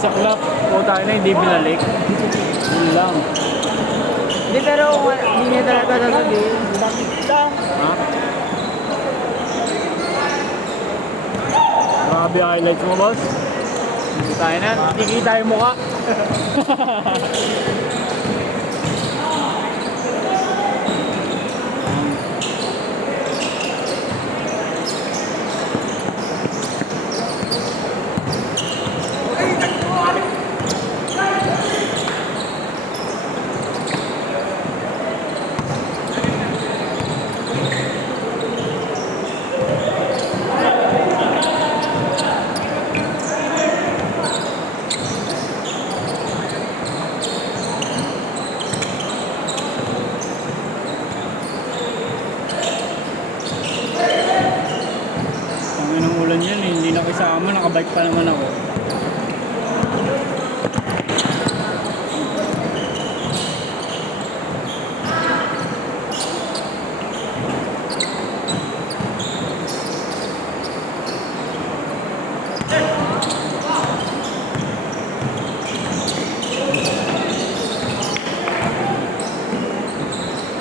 masaklap. O tayo na hindi binalik. Yun lang. Hindi, pero hindi niya talaga sasabihin. Ha? Grabe highlights mo, boss. Hindi tayo na. Hindi kita yung mukha. Tangin ng ulan yan eh. Hindi na kasama. Nakabike pa naman ako.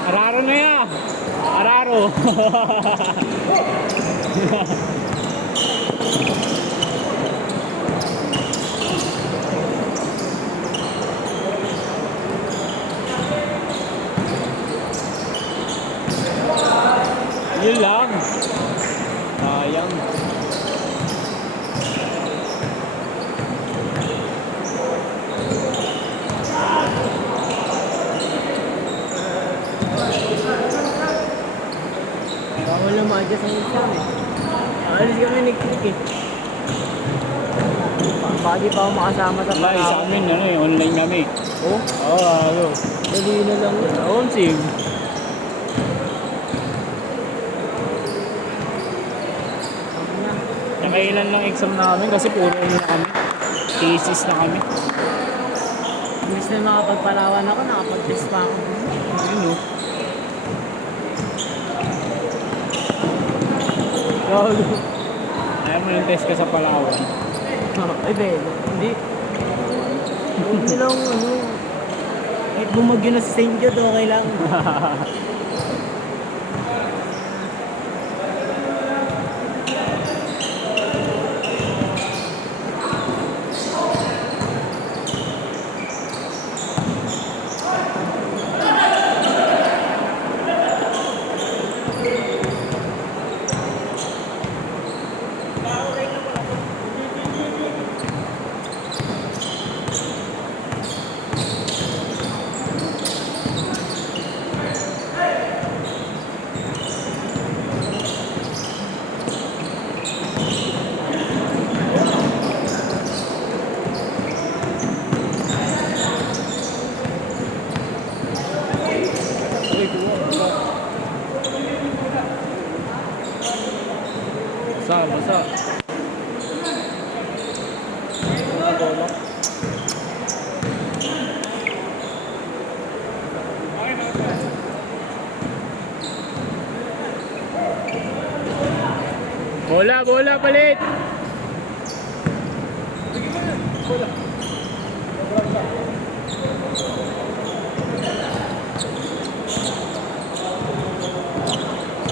Araro na yan! Araro! Yun lang. Sayang. Bawal na ma-adjust ang exam eh. Alis kami nag-click eh. Baka di pa ako makasama sa Wala, sa amin, ano eh, online kami. Oh, Oo, ano. dali na lang yun. Oo, sim. Nakailan lang exam namin kasi puro ano na kami. Thesis na kami. Imbis na makapagpalawan ako, nakapag-test pa ako. Ayun o. Gago. Ayaw mo yung test ka sa Palawan. Ay, bebe. Hindi. Huwag nilang ano. Kahit bumagyo na sa St. Jude, okay lang. Basa, basa. Bola, bola, palit!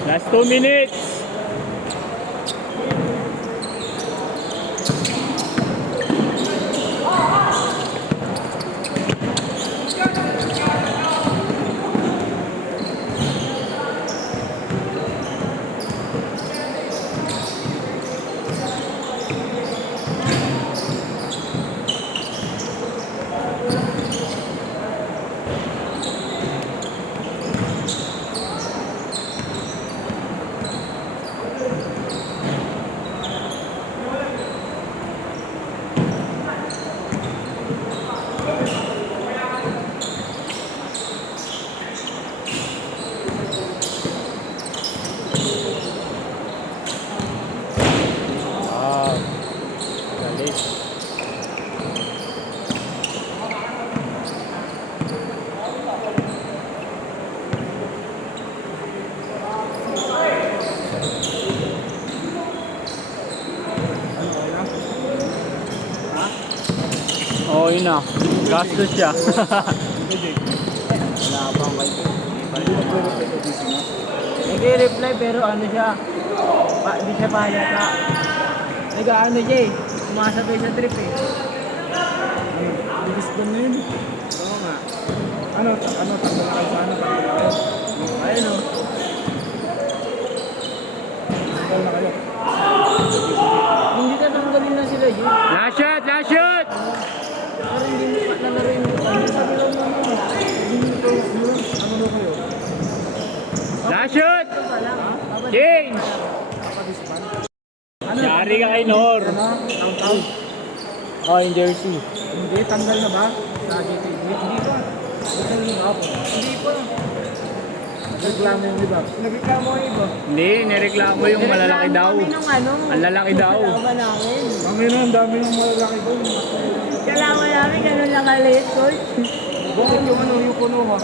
Last 2 minutes! ah. Gastos siya. Wala pang wifi. Nag-reply pero ano siya, hindi siya pahalata. Nag-ano siya eh, sumasabay sa trip eh. Bilis ba na yun? Oo nga. Ano, tatlo na kayo sa ano, tatlo na kayo. Ayun o. Tatlo na kayo. Hindi ka tanggalin na sila yun. Last shot! Last shot! Pero hindi mo nalaroin mo. Ano sabi lang mo ano? Ano na kayo? Last shot! Ito lang. Change! Nakadispan? Yari ka kay Nor. Ano? Countdown? Oh, in jersey. Hindi, tanggal na ba? Sa GTV? Hindi pa. Tanggal na ba? Hindi pa. Reklamo yung iba. Nagreklamo yung iba. Hindi, nireklamo yung malalaki daw. Kami nung ano. Ang lalaki daw. Kalaban namin. Kami na, ang dami ng malalaki doon. Kalaban namin, ganun lang kalit, coach. Bakit yung ano, yung puno ha?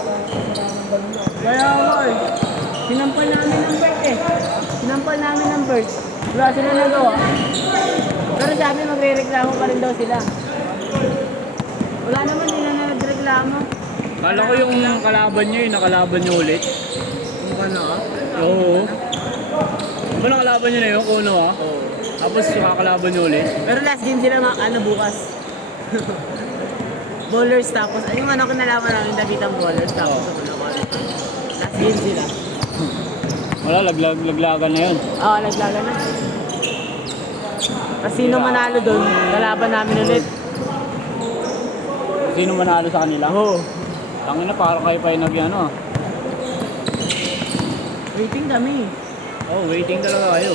Kaya nga eh. Sinampal namin ng bird eh. Sinampal namin ng bird. Wala sila nagawa. Pero sabi magre-reklamo pa rin daw sila. Wala naman, hindi na nagreklamo. Kala ko yung kalaban nyo, yung nakalaban nyo ulit. Yung ano ah? Oo. Di ba nakalaban nyo na yun, Kuno ah? Oo. Tapos kakalaban nyo ulit. Pero last game sila ano bukas. Bowlers tapos, ay yung ano kinalaman namin Davitan Bowlers tapos Oo. ano ko. Last game sila. Wala, laglagan na yun. Oo, naglaga na. Kasi sino manalo doon, kalaban namin ulit. Sino manalo sa kanila? Oo. Tangin na, parang kayo pa yung ano ah. Waiting kami. Oh, waiting talaga kayo.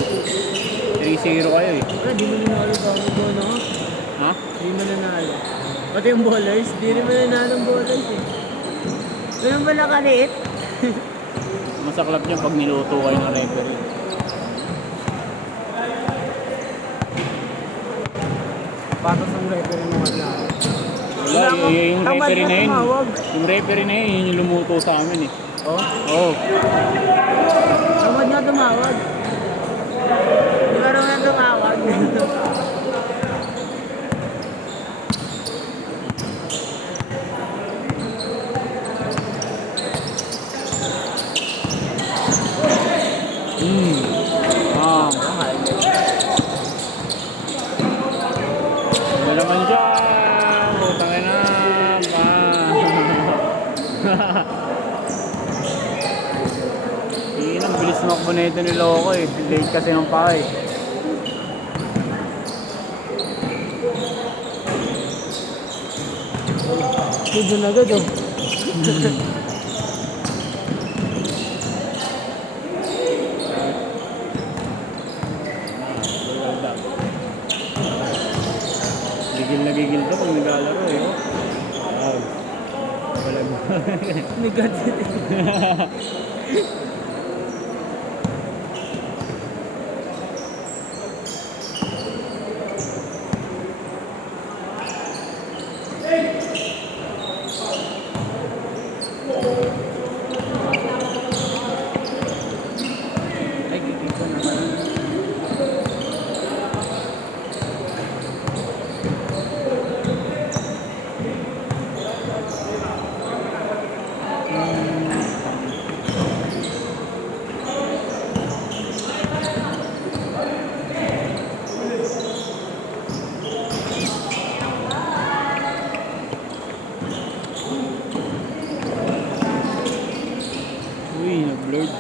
3-0 kayo eh. Wala, di mo nanalo sa ano doon ako. Ha? Di mo nanalo. Pati yung bowlers, di rin mo nanalo ang bowlers eh. Ganun pala kaliit. Masaklap niya pag niluto kayo ng referee. Patos ang referee mo nga lang. Wala, yung Tamad referee na na yun. tumawag. Yung referee na yun, yun yung lumuto sa amin eh. Oh? Oo. Tamad nga tumawag. Di ba naman na tumawag? Ah. Ano naman siya? Utangin na. Ang bilis makbo na ito ni Loco eh. Late kasi ng pake. Doon agad oh. Gigil na gigil to pag naglalaro eh. Wow. Wala mo. May gadget eh. Ay, kikita na pala. Uy, nag-blurred.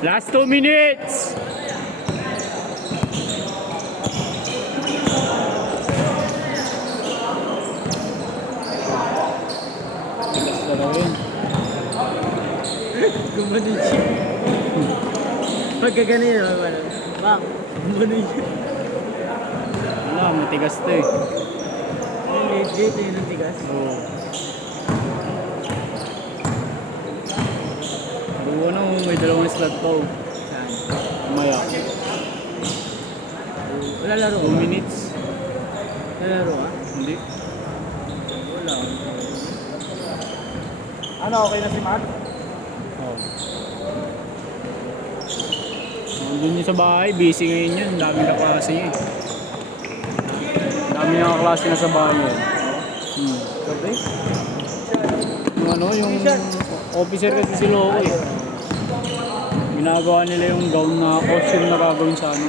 Last 2 minutes! Tigas talaga yun. Gumanin siya. Pagka ganun yun, wala. Bang. Ano yun? Wala, matigas to eh. Legit yun ang tigas. Oo. Buo na may dalawang slot to. Saan? Maya. Wala laro 2 minutes. Wala laro ah? Hindi. Wala. Ano, okay na si Mark? Oh. Nandun yun sa bahay, busy ngayon yun. Daming kaklase niya eh. Dami yung kaklase na sa bahay yun. Gabi? Yung ano, yung officer kasi si Loco eh. Ginagawa nila yung gown na costume na gagawin sa ano.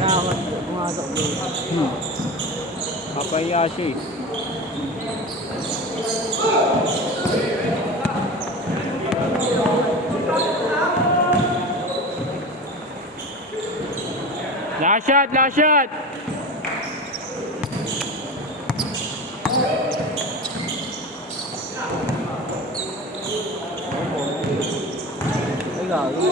Nakakot pumasok dito eh. Hmm? Papahiya siya eh. Last shot! Last shot! Ay, gago.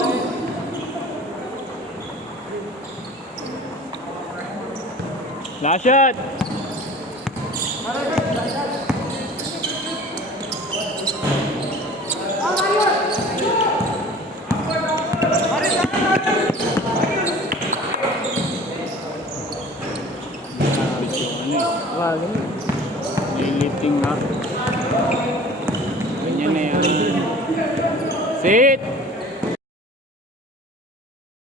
Last shot! Gago. Lifting na. Ganyan na yan. Sit!